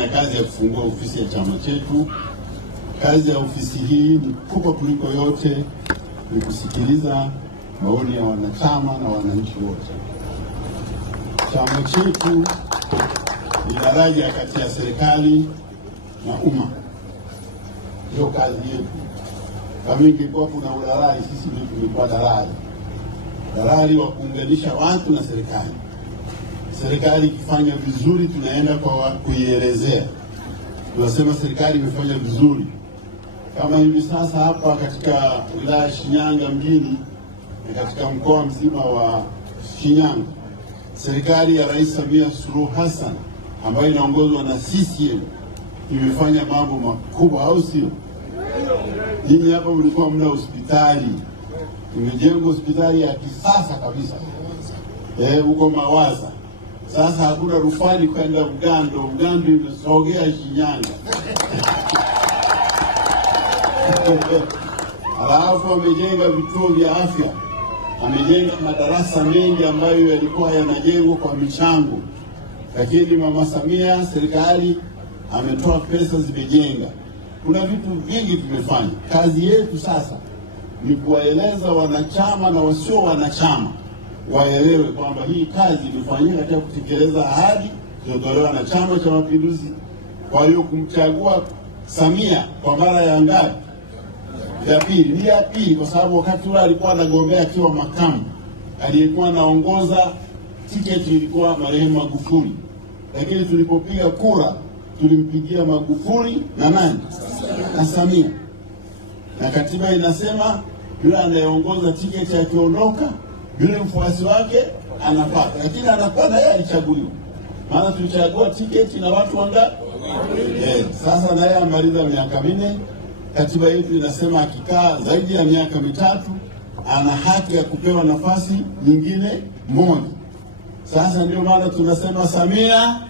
kufanya kazi ya kufungua ofisi ya chama chetu. Kazi ya ofisi hii ni kubwa kuliko yote, ni kusikiliza maoni ya wanachama na wananchi wote. Chama chetu ni daraja kati ya serikali na umma. Ndio kazi yetu. Kama ingekuwa kuna udalali, sisi ndio tulikuwa dalali wa kuunganisha watu na serikali. Serikali ikifanya vizuri, tunaenda kwa kuielezea, tunasema serikali imefanya vizuri. Kama hivi sasa hapa katika wilaya ya Shinyanga mjini na katika mkoa mzima wa Shinyanga, serikali ya Rais Samia Suluhu Hassan ambayo inaongozwa na CCM imefanya mambo makubwa, au sio? Ninyi hapa mlikuwa mna hospitali, imejengwa hospitali ya kisasa kabisa huko Mawaza. Sasa hakuna rufani kwenda Ugando imesogea Shinyanga. Alafu amejenga vituo vya afya, amejenga madarasa mengi ambayo yalikuwa yanajengwa kwa michango, lakini Mama Samia, serikali ametoa pesa, zimejenga. Kuna vitu vingi tumefanya. Kazi yetu sasa ni kuwaeleza wanachama na wasio wanachama waelewe kwamba hii kazi imefanyika katika kutekeleza ahadi zilizotolewa na Chama cha Mapinduzi. Kwa hiyo kumchagua Samia kwa mara ya ngapi? Ya pili, kwa sababu wakati ule alikuwa anagombea akiwa makamu, aliyekuwa anaongoza tiketi ilikuwa marehemu Magufuli, lakini tulipopiga kura tulimpigia Magufuli na nani? Na Samia. Na katiba inasema yule anayeongoza tiketi akiondoka, yule mfuasi wake anapata, lakini anapata yeye alichaguliwa. Maana tulichagua tiketi na watu wangapi? Sasa naye amaliza miaka 4. Katiba yetu inasema akikaa zaidi ya miaka 3 ana haki ya kupewa nafasi nyingine moja. Sasa ndio maana tunasema Samia